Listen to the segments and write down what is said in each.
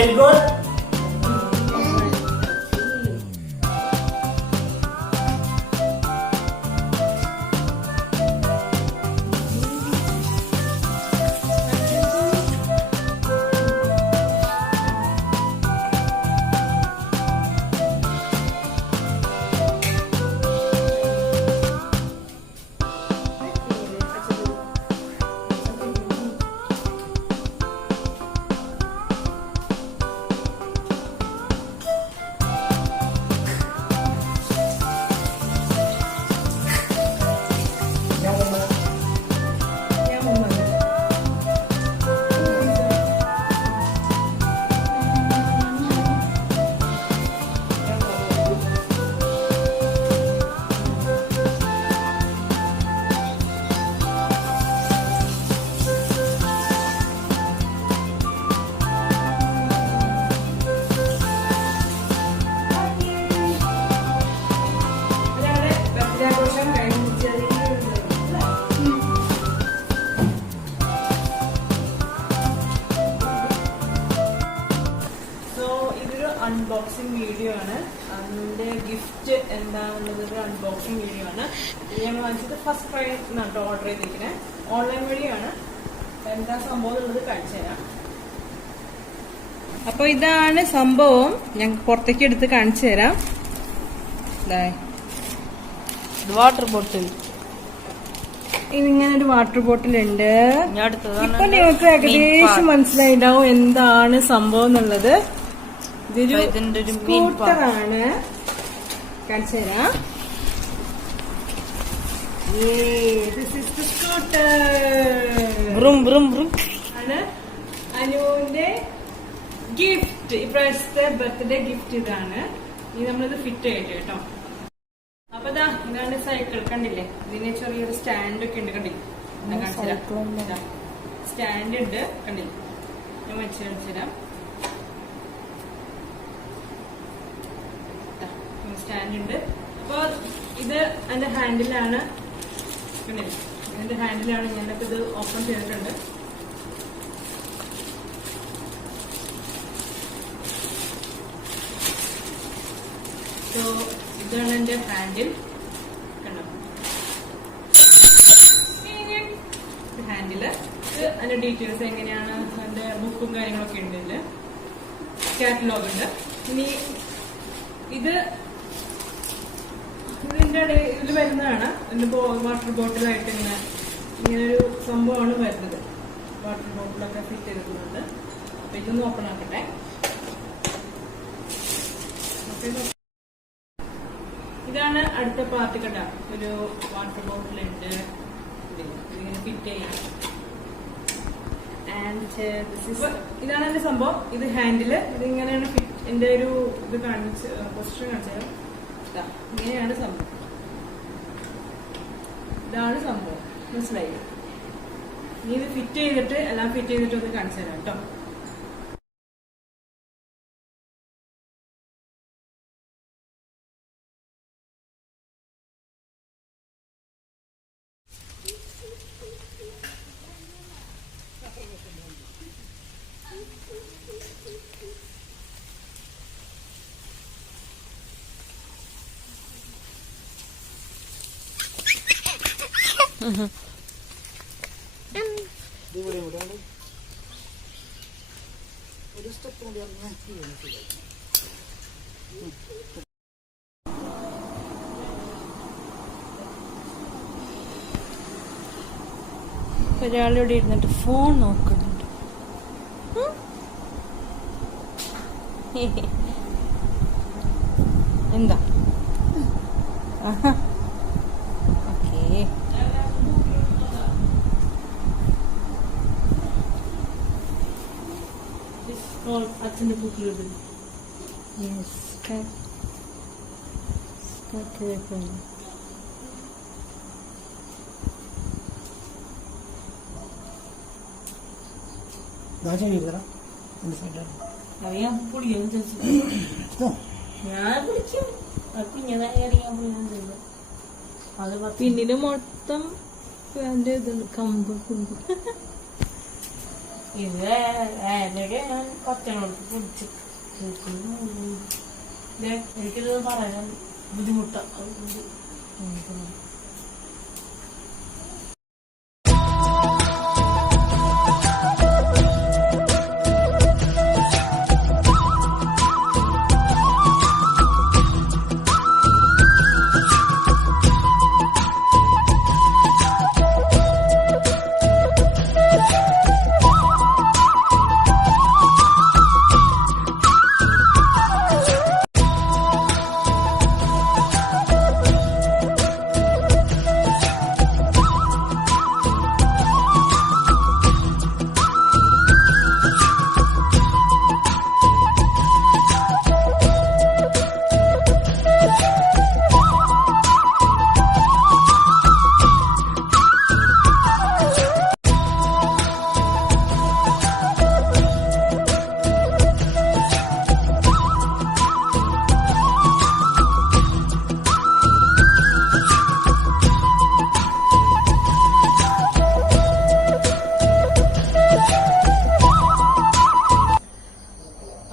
very good. Unboxing video ആണ്. അതിന്റെ gift എന്താണെന്നുള്ളത് ഒരു അൺബോക്സിംഗ് വീഡിയോ ആണ്. ഞാൻ വാങ്ങിച്ചത് ഫസ്റ്റ് ട്രൈ എന്നാണ് ഓർഡർ ചെയ്തിരിക്കുന്നത്. ഓൺലൈൻ വഴിയാണ്. എന്താ സംഭവം എന്നുള്ളത് കാണിച്ചു തരാം. അപ്പൊ ഇതാണ് സംഭവം. ഞാൻ പുറത്തേക്ക് എടുത്ത് കാണിച്ചു തരാം. Water bottle. ഇതിങ്ങനെ ഒരു വാട്ടർ ബോട്ടിൽ ഉണ്ട്. ഇപ്പൊ നിങ്ങൾക്ക് ഏകദേശം മനസ്സിലായിണ്ടാവും എന്താണ് സംഭവം എന്നുള്ളത്. ഇതൊരു സ്കൂട്ടറാണ്. കാണിച്ചു തരാം. ആണ് അനുവിന്റെ ഗിഫ്റ്റ്. ഇപ്രാവശ്യത്തെ ബർത്ത്ഡേ ഗിഫ്റ്റ് ഇതാണ്. ഇനി നമ്മളിത് ഫിറ്റ് ചെയ്യട്ടെ കേട്ടോ. അപ്പൊ ഇതാണ് സൈക്കിൾ. കണ്ടില്ലേ? ഇതിന് ചെറിയൊരു സ്റ്റാൻഡ് ഒക്കെ ഉണ്ട്. കണ്ടില്ലേ? സ്റ്റാൻഡ് ഉണ്ട്. കണ്ടില്ലേ? ഞാൻ വെച്ച് തരാം. സ്റ്റാൻഡ് ഉണ്ട്. അപ്പൊ ഇത് അതിന്റെ ഹാൻഡിലാണ്. കണ്ടില്ലേ? ഇതിന്റെ ഹാൻഡിലാണ്. ഞാനൊക്കെ ഇത് ഓപ്പൺ ചെയ്തിട്ടുണ്ട്. സോ ഇതാണ് എന്റെ ഹാൻഡിൽ. കണ്ടോ? ഹാൻഡില്. അതിന്റെ ഡീറ്റെയിൽസ് എങ്ങനെയാണ്, അതിന്റെ ബുക്കും കാര്യങ്ങളൊക്കെ ഉണ്ട്. ഇതില് കാറ്റലോഗ് ഉണ്ട്. ഇനി ഇത് ഇതിന്റെ ഇതിൽ വരുന്നതാണ്. വാട്ടർ ബോട്ടിലായിട്ട് ഇങ്ങനൊരു സംഭവമാണ് വരുന്നത്. വാട്ടർ ബോട്ടിലൊക്കെ ഫിറ്റ് ചെയ്തിട്ടുണ്ട്. അപ്പൊ ഇതൊന്ന് ഓപ്പൺ ആക്കട്ടെ. ഇതാണ് അടുത്ത പാർട്ട്. കണ്ട ഒരു വാട്ടർ ബോട്ടിലുണ്ട്. ഇതിങ്ങനെ ഫിറ്റ് ചെയ്യാം. ഇതാണ് എന്റെ സംഭവം. ഇത് ഹാൻഡില്. ഇതിങ്ങനെയാണ് ഫിറ്റ്. എന്റെ ഒരു ഇത് കാണിച്ച് പൊസിഷൻ കാണിച്ചാൽ ഇങ്ങനെയാണ് സംഭവം. ഇതാണ് സംഭവം. മനസ്സിലായി? നീ ഇത് ഫിറ്റ് ചെയ്തിട്ട് എല്ലാം ഫിറ്റ് ചെയ്തിട്ട് ഒന്ന് കാണിച്ചു തരാം കേട്ടോ. ഒരാളിവിടെ ഇരുന്നിട്ട് ഫോൺ നോക്കുന്നുണ്ട്. എന്താ? ഓക്കേ. അച്ഛൻ്റെ ബുക്കിലുണ്ട്. അറിയാൻ പൊളിയും ഞാൻ വിളിക്കും. അത് പിന്നില് മൊത്തം ഇതുണ്ട്. കമ്പ് കുമ്പ് ഇത് ഏതൊക്കെ ഞാൻ കൊച്ചങ്ങൾക്ക് കുടിച്ചു എനിക്കിത് പറയാൻ ബുദ്ധിമുട്ടാണ്.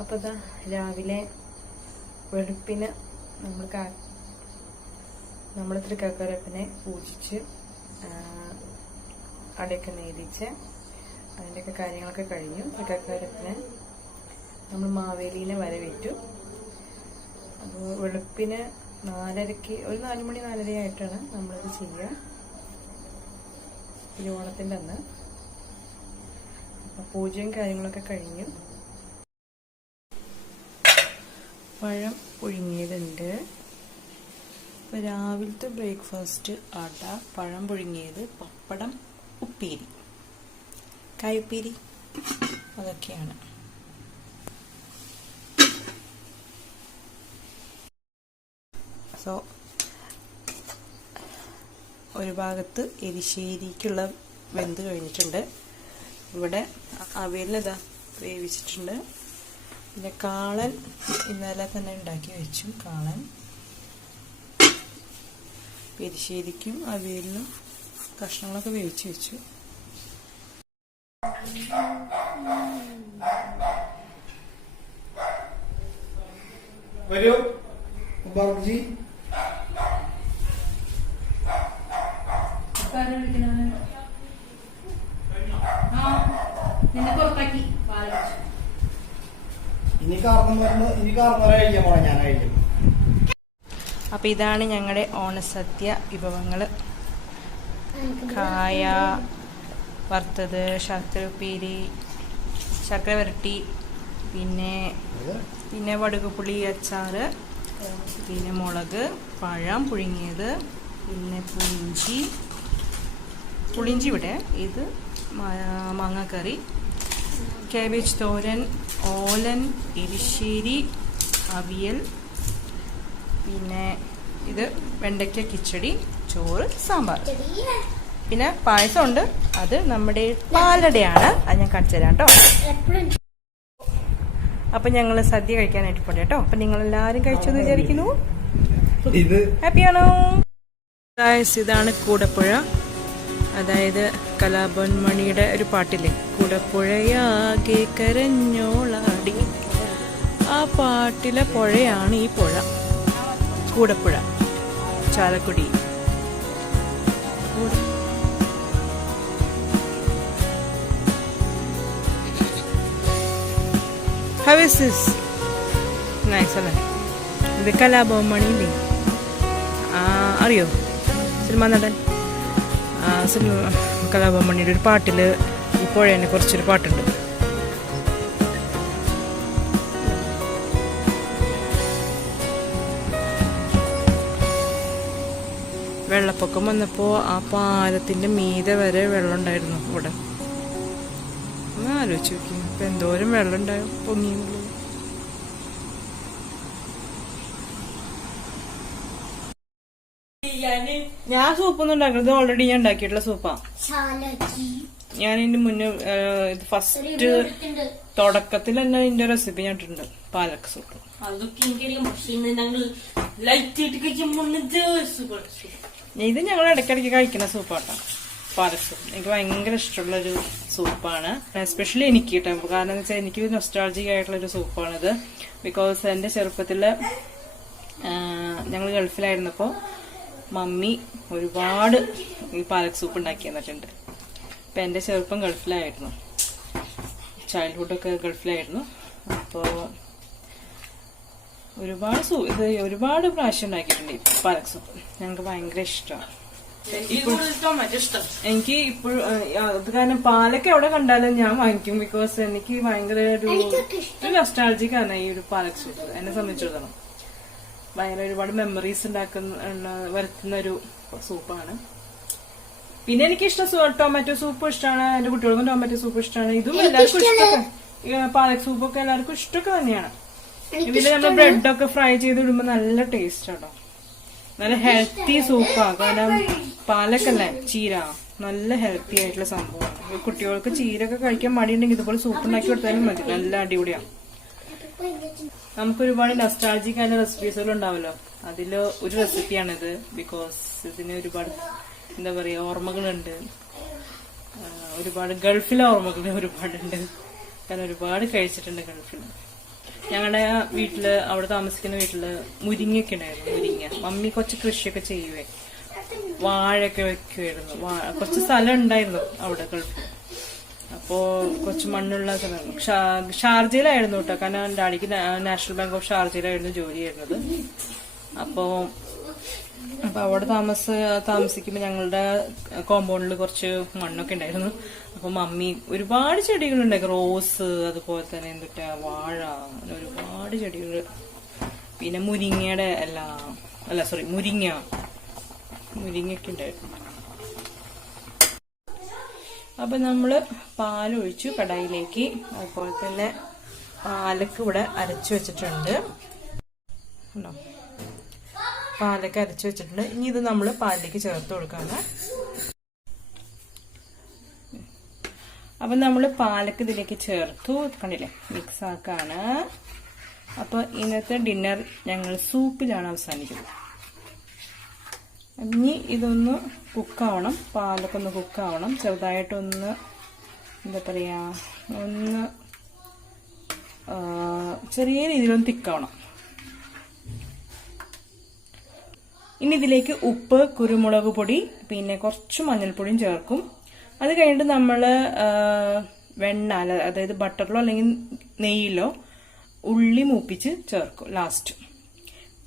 അപ്പോൾ രാവിലെ വെളുപ്പിന് നമ്മൾ തൃക്കാക്കരപ്പനെ പൂജിച്ച് അടയൊക്കെ നേദിച്ച് അതിൻ്റെയൊക്കെ കാര്യങ്ങളൊക്കെ കഴിഞ്ഞു. തൃക്കാക്കരപ്പനെ നമ്മൾ മാവേലീനെ വരവേറ്റു. അപ്പോൾ വെളുപ്പിന് 4:30 ഒരു 4 മണി 4:30 ആയിട്ടാണ് നമ്മളത് ചെയ്യുക തിരുവോണത്തിൻ്റെ അന്ന്. അപ്പോൾ പൂജയും കാര്യങ്ങളൊക്കെ കഴിഞ്ഞു. പഴം പുഴുങ്ങിയതുണ്ട്. ഇപ്പോൾ രാവിലത്തെ ബ്രേക്ക്ഫാസ്റ്റ് അട, പഴം പുഴുങ്ങിയത്, പപ്പടം, ഉപ്പേരി, കായുപ്പേരി, അതൊക്കെയാണ്. സോ ഒരു ഭാഗത്ത് എരിശ്ശേരിക്കുള്ള വെന്ത് കഴിഞ്ഞിട്ടുണ്ട്. ഇവിടെ അവിയലിതാ വേവിച്ചിട്ടുണ്ട്. പിന്നെ കാളൻ ഇന്നലെ തന്നെ ഉണ്ടാക്കി വെച്ചു. കാളൻ എരിശ്ശേരിക്കും അവിയലിനും കഷ്ണങ്ങളൊക്കെ വേവിച്ച് വെച്ചു. വരൂ ബാബുജി. നിന്നെ പുറത്താക്കി ഇനി കാർന്നവരെ കഴിക്കാൻ പോണേ, ഞാൻ കഴിക്കും. അപ്പോൾ ഇതാണ് ഞങ്ങളുടെ ഓണസദ്യ വിഭവങ്ങൾ. കായ വറുത്തത്, ശർക്കര ഉപ്പേരി, ശർക്കര വരട്ടി, പിന്നെ വടുകുപുളി അച്ചാറ്, പിന്നെ മുളക്, പഴം പുഴുങ്ങിയത്, പിന്നെ പുളിഞ്ചി ഇവിടെ, ഇത് മാങ്ങാക്കറി, കാബേജ് തോരൻ, ഓലൻ, എരിശ്ശേരി, അവിയൽ, പിന്നെ ഇത് വെണ്ടയ്ക്ക കിച്ചടി, ചോറ്, സാമ്പാർ, പിന്നെ പായസം ഉണ്ട്. അത് നമ്മുടെ പാലടയാണ്. അത് ഞാൻ കാണിച്ചു തരാം കേട്ടോ. അപ്പം ഞങ്ങൾ സദ്യ കഴിക്കാനായിട്ട് പോട്ടെ കേട്ടോ. അപ്പം നിങ്ങളെല്ലാവരും കഴിച്ചെന്ന് വിചാരിക്കുന്നു. ഹാപ്പിയാണോ? ഇതാണ് കൂടപ്പുഴ. അതായത് കലാഭവൻ മണിയുടെ ഒരു പാട്ടില്ലേ, കൂടപ്പുഴയാകെ കരഞ്ഞോളാടി. ആ പാട്ടിലെ പുഴയാണ് ഈ പുഴ, Koodapuzha, Chalakudy. How is this? Nice അല്ലേ? ഇത് കലാഭവൻ മണിയില്ലേ, അറിയോ? സിനിമ നടൻ. കലാഭവൻ മണിയുടെ ഒരു പാട്ടിൽ ഈ പുഴേനെ കുറിച്ചൊരു പാട്ടുണ്ട്. വെള്ളപ്പൊക്കം വന്നപ്പോൾ ആ പാലത്തിന്റെ മീതെ വരെ വെള്ളം ഉണ്ടായിരുന്നു ഇവിടെ. ഒന്ന് ആലോചിച്ച് നോക്കി, ഇപ്പൊ എന്തോരം വെള്ളം ഉണ്ടാവും പൊങ്ങിയുള്ളൂ. ഞാൻ സൂപ്പൊന്നും ഉണ്ടാക്കുന്നത് ഓൾറെഡി ഞാൻ ഉണ്ടാക്കിയിട്ടുള്ള സൂപ്പാ. ഞാൻ ഇതിന്റെ മുന്നേ ഫസ്റ്റ് തുടക്കത്തിൽ തന്നെ ഇതിന്റെ റെസിപ്പി ഞാൻ ഇട്ടിട്ടുണ്ട്, പാലക്ക സൂപ്പ്. ഇത് ഞങ്ങൾ ഇടയ്ക്കിടയ്ക്ക് കഴിക്കുന്ന സൂപ്പാട്ടാ. പാലക് സൂപ്പ് എനിക്ക് ഭയങ്കര ഇഷ്ടമുള്ളൊരു സൂപ്പാണ്. എസ്പെഷ്യലി എനിക്ക് കേട്ടോ, കാരണം എന്ന് വെച്ചാൽ എനിക്ക് നൊസ്റ്റാൾജിക് ആയിട്ടുള്ളൊരു സൂപ്പാണിത്. ബിക്കോസ് എൻ്റെ ചെറുപ്പത്തില് ഞങ്ങൾ ഗൾഫിലായിരുന്നപ്പോൾ മമ്മി ഒരുപാട് ഈ പാലക് സൂപ്പ് ഉണ്ടാക്കി തന്നിട്ടുണ്ട്. അപ്പം എൻ്റെ ചെറുപ്പം ഗൾഫിലായിരുന്നു, ചൈൽഡ്ഹുഡൊക്കെ ഗൾഫിലായിരുന്നു. അപ്പോൾ ഒരുപാട് പ്രാവശ്യം ഉണ്ടാക്കിയിട്ടുണ്ട് ഈ പാലക് സൂപ്പ്. ഞങ്ങൾക്ക് ഭയങ്കര ഇഷ്ടമാണ്. എനിക്ക് ഇപ്പോഴും അത് കാരണം പാലൊക്കെ എവിടെ കണ്ടാലും ഞാൻ വാങ്ങിക്കും. ബിക്കോസ് എനിക്ക് ഭയങ്കര ഒരു നൊസ്റ്റാൾജിക് ആണ് ഈ ഒരു പാലക് സൂപ്പ്. എന്നെ സംബന്ധിച്ചിടത്തോളം ഭയങ്കര ഒരുപാട് മെമ്മറീസ് വരുത്തുന്ന ഒരു സൂപ്പാണ്. പിന്നെ എനിക്കിഷ്ടം ടൊമാറ്റോ സൂപ്പ് ഇഷ്ടമാണ്, എന്റെ കുട്ടികൾക്കും ടൊമാറ്റോ സൂപ്പ് ഇഷ്ടമാണ്. ഇതും എല്ലാവർക്കും ഇഷ്ടമൊക്കെ, പാലക് സൂപ്പൊക്കെ എല്ലാവർക്കും ഇഷ്ടമൊക്കെ തന്നെയാണ്. ഇതില് നമ്മൾ ബ്രെഡൊക്കെ ഫ്രൈ ചെയ്ത് ഇടുമ്പോ നല്ല ടേസ്റ്റ് ആട്ടോ, നല്ല ഹെൽത്തി സൂപ്പാണ്. കാരണം പാലക്കല്ലേ, ചീര നല്ല ഹെൽത്തി ആയിട്ടുള്ള സംഭവമാണ്. കുട്ടികൾക്ക് ചീരൊക്കെ കഴിക്കാൻ മടിയുണ്ടെങ്കിൽ ഇതുപോലെ സൂപ്പ് ഉണ്ടാക്കി കൊടുത്താലും മതി, നല്ല അടിപൊളിയാണ്. നമുക്ക് ഒരുപാട് നൊസ്റ്റാൾജിക് ആയ റെസിപ്പീസുകൾ ഉണ്ടാവല്ലോ, അതില് ഒരു റെസിപ്പിയാണിത്. ബിക്കോസ് ഇതിന് ഒരുപാട് എന്താ പറയാ ഓർമ്മകളുണ്ട്, ഒരുപാട് ഗൾഫിലെ ഓർമ്മകൾ ഒരുപാടുണ്ട്. കാരണം ഒരുപാട് കഴിച്ചിട്ടുണ്ട് ഗൾഫിൽ. ഞങ്ങളുടെ വീട്ടില്, അവിടെ താമസിക്കുന്ന വീട്ടില് മുരിങ്ങയൊക്കെ ഉണ്ടായിരുന്നു. മുരിങ്ങ മമ്മി കുറച്ച് കൃഷിയൊക്കെ ചെയ്യുവേ, വാഴയൊക്കെ വെക്കുമായിരുന്നു. കുറച്ച് സ്ഥലം ഉണ്ടായിരുന്നു അവിടെ ഗൾഫിൽ. അപ്പോ കുറച്ച് മണ്ണുള്ള സ്ഥലം ഷാർജയിലായിരുന്നു കേട്ടോ. കാരണം ഡാഡിക്ക് നാഷണൽ ബാങ്ക് ഓഫ് ഷാർജയിലായിരുന്നു ജോലി ചെയ്യുന്നത്. അപ്പൊ അവിടെ താമസിക്കുമ്പോ ഞങ്ങളുടെ കോമ്പൗണ്ടിൽ കുറച്ച് മണ്ണൊക്കെ ഉണ്ടായിരുന്നു. അപ്പൊ മമ്മി ഒരുപാട് ചെടികളുണ്ടാക്കി, റോസ്, അതുപോലെ തന്നെ എന്തിട്ടാ വാഴ, അങ്ങനെ ഒരുപാട് ചെടികൾ. പിന്നെ മുരിങ്ങയുടെ മുരിങ്ങയൊക്കെ ഉണ്ടായിരുന്നു. അപ്പൊ നമ്മള് പാലൊഴിച്ചു കടായിലേക്ക്. അതുപോലെ തന്നെ പാലക്ക് ഇവിടെ അരച്ചു വെച്ചിട്ടുണ്ട്. പാലൊക്കെ അരച്ചു വെച്ചിട്ടുണ്ട്. ഇനി ഇത് നമ്മൾ പാലിലേക്ക് ചേർത്ത് കൊടുക്കാണ്. അപ്പൊ നമ്മൾ പാലക്ക് ഇതിലേക്ക് ചേർത്തു, കണ്ടില്ലേ, മിക്സ് ആക്കാണ്. അപ്പൊ ഇന്നത്തെ ഡിന്നർ ഞങ്ങൾ സൂപ്പിലാണ് അവസാനിക്കുന്നത്. ഇനി ഇതൊന്ന് കുക്കാവണം, പാലൊക്കെ ഒന്ന് കുക്കാവണം, ചെറുതായിട്ടൊന്ന് എന്താ പറയാ, ഒന്ന് ചെറിയ രീതിയിലൊന്ന് തിക്കാവണം. ഇനി ഇതിലേക്ക് ഉപ്പ്, കുരുമുളക് പൊടി, പിന്നെ കുറച്ച് മഞ്ഞൾപ്പൊടിയും ചേർക്കും. അത് കഴിഞ്ഞിട്ട് നമ്മൾ വെണ്ണ, അതായത് ബട്ടറിലോ അല്ലെങ്കിൽ നെയ്യിലോ ഉള്ളി മൂപ്പിച്ച് ചേർക്കും ലാസ്റ്റ്.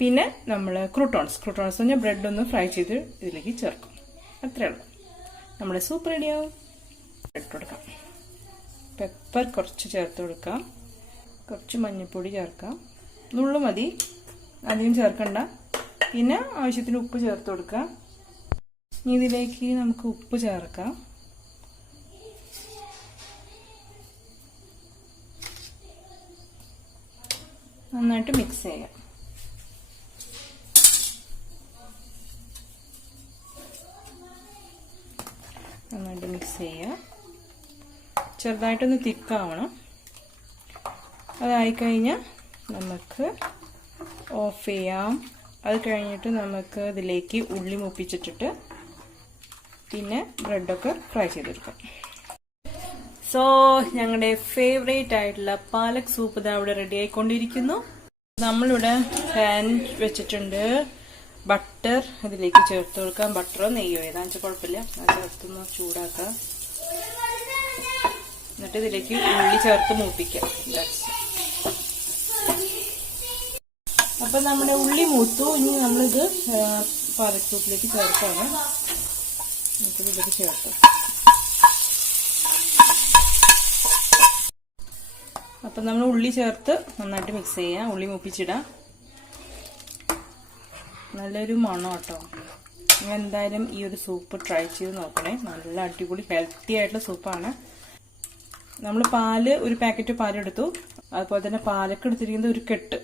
പിന്നെ നമ്മൾ ക്രൂട്ടോൺസ് എന്ന് പറഞ്ഞാൽ ബ്രെഡ് ഒന്ന് ഫ്രൈ ചെയ്ത് ഇതിലേക്ക് ചേർക്കും. അത്രേ ഉള്ളൂ, നമ്മുടെ സൂപ്പ് റെഡിയാവും. ഇട്ട് കൊടുക്കാം, പെപ്പർ കുറച്ച് ചേർത്ത് കൊടുക്കാം, കുറച്ച് മഞ്ഞൾപ്പൊടി ചേർക്കാം, നുള്ളു മതി, അധികം ചേർക്കണ്ട. പിന്നെ ആവശ്യത്തിന് ഉപ്പ് ചേർത്ത് കൊടുക്കാം. ഇനി ഇതിലേക്ക് നമുക്ക് ഉപ്പ് ചേർക്കാം. നന്നായിട്ട് മിക്സ് ചെയ്യാം. നന്നായിട്ട് മിക്സ് ചെയ്യുക. ചെറുതായിട്ടൊന്ന് തിക്കാവണം. അതായിക്കഴിഞ്ഞാൽ നമുക്ക് ഓഫ് ചെയ്യാം. അത് കഴിഞ്ഞിട്ട് നമുക്ക് ഇതിലേക്ക് ഉള്ളി മൂപ്പിച്ചിട്ടിട്ട് പിന്നെ ബ്രെഡൊക്കെ ഫ്രൈ ചെയ്തെടുക്കാം. സോ ഞങ്ങളുടെ ഫേവറേറ്റ് ആയിട്ടുള്ള പാലക് സൂപ്പ് ഇതാ ഇവിടെ റെഡി ആയിക്കൊണ്ടിരിക്കുന്നു. നമ്മളിവിടെ പാൻ വെച്ചിട്ടുണ്ട്. ബട്ടർ ഇതിലേക്ക് ചേർത്ത് കൊടുക്കാം. ബട്ടറോ നെയ്യോ ഏതാണെന്ന് വെച്ചാൽ കുഴപ്പമില്ല, അത് ചേർത്തൊന്ന് ചൂടാക്കാം. എന്നിട്ട് ഇതിലേക്ക് ഉള്ളി ചേർത്ത് മൂപ്പിക്കാം. അപ്പൊ നമ്മുടെ ഉള്ളി മൂത്തു. ഇനി നമ്മളിത് പാലക് സൂപ്പിലേക്ക് ചേർത്താണ്. ഇതിലേക്ക് ചേർത്ത് അപ്പൊ നമ്മൾ ഉള്ളി ചേർത്ത് നന്നായിട്ട് മിക്സ് ചെയ്യാം. ഉള്ളി മൂപ്പിച്ചിടാം. നല്ലൊരു മണം കേട്ടോ. നിങ്ങൾ എന്തായാലും ഈ ഒരു സൂപ്പ് ട്രൈ ചെയ്ത് നോക്കണേ. നല്ല അടിപൊളി ഹെൽത്തി ആയിട്ടുള്ള സൂപ്പാണ്. നമ്മൾ ഒരു പാക്കറ്റ് പാലെടുത്തു. അതുപോലെ തന്നെ പാലൊക്കെ എടുത്തിരിക്കുന്നത് ഒരു കെട്ട്.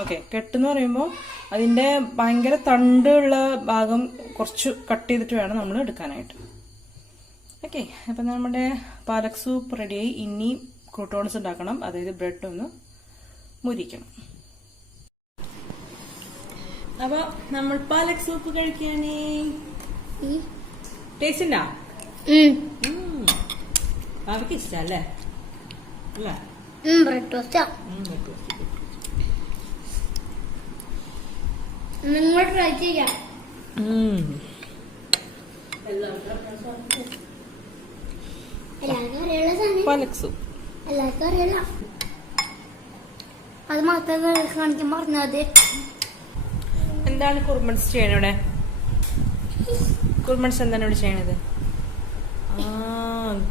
ഓക്കെ, കെട്ടെന്ന് പറയുമ്പോൾ അതിന്റെ ഭയങ്കര തണ്ടുള്ള ഭാഗം കുറച്ച് കട്ട് ചെയ്തിട്ട് വേണം നമ്മൾ എടുക്കാനായിട്ട്. ഓക്കെ, അപ്പം നമ്മുടെ പാലക് സൂപ്പ് റെഡിയായി. ഇനി ക്രൂട്ടോൺസ് ഉണ്ടാക്കണം, അതായത് ബ്രെഡ് ഒന്ന് മുരിക്കണം. അപ്പൊ നമ്മൾ പാലക് സൂപ്പ് കഴിക്കാനേ. ടേസ്റ്റ് ഉണ്ടാ? അവർക്ക് ഇഷ്ടല്ലേ അല്ലേ ബ്രെഡ് ടോസ്റ്റാ. നിങ്ങൾ ട്രൈ ചെയ്യാം. എല്ലാവർക്കും അറിയുള്ള സാധനം, പലക്സു എല്ലാവർക്കും അറിയില്ല. അത് മാത്രം കാണിക്കാൻ പറഞ്ഞത്. എന്താണ് കുർമൻസ് ചെയ്യണ ഇവിടെ? കുർമൻസ് എന്താണ് ഇവിടെ ചെയ്യണത്?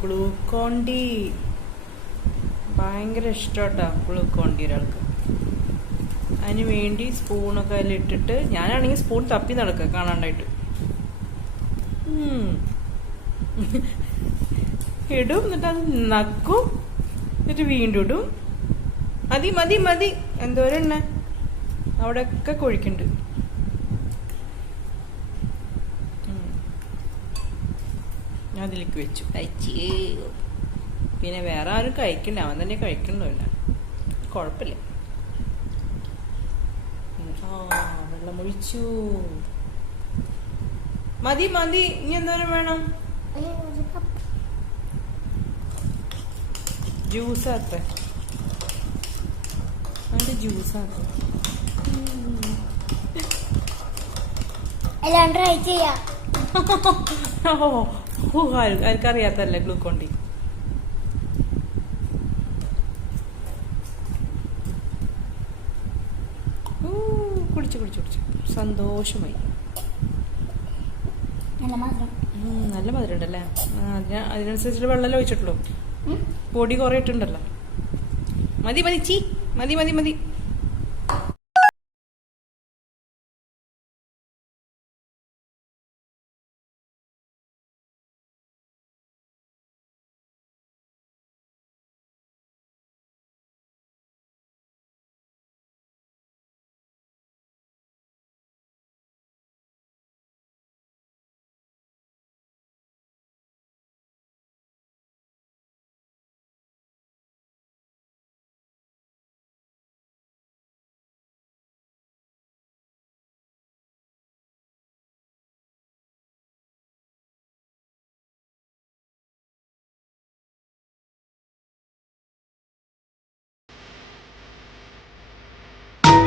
Glucon D. ഭയങ്കര ഇഷ്ടോട്ടാ ഗ്ലൂക്കോൺ ഡി ഒരാൾക്ക്. അതിന് വേണ്ടി സ്പൂണൊക്കെ അതിലിട്ടിട്ട്, ഞാനാണെങ്കിൽ സ്പൂൺ തപ്പി നടക്കുക കാണാണ്ടായിട്ട്. ഇടും, എന്നിട്ട് അത് നക്കും, എന്നിട്ട് വീണ്ടും ഇടും. മതി മതി മതി, എന്തോരെണ്ണ അവിടെയൊക്കെ കൊഴിക്കുന്നുണ്ട്. ഞാൻ അതിലേക്ക് വെച്ചു കഴിച്ച്. പിന്നെ വേറെ ആരും കഴിക്കണ്ട, അവൻ തന്നെ കഴിക്കണില്ല. കുഴപ്പമില്ല. വെള്ളം ഒഴിച്ചു. മതി മതി, ഇനി എന്തോരം വേണം? ജ്യൂസാത്ത അതിന്റെ ജ്യൂസാത്ത. എല്ലാം ട്രൈ ചെയ്യാം. ആർക്കറിയാത്തല്ലേ ഗ്ലൂക്കോൺ ഡി. കുടിച്ചു കുടിച്ചു കുടിച്ചു, സന്തോഷമായി. നല്ല മധുരം. നല്ല മധുരം ഉണ്ടല്ലേ. അതിനനുസരിച്ചിട്ട് വെള്ളം ഒഴിച്ചിട്ടുള്ളൂ. പൊടി കുറെ ഇട്ടുണ്ടല്ലോ. മതി മതി ചീ, മതി മതി മതി.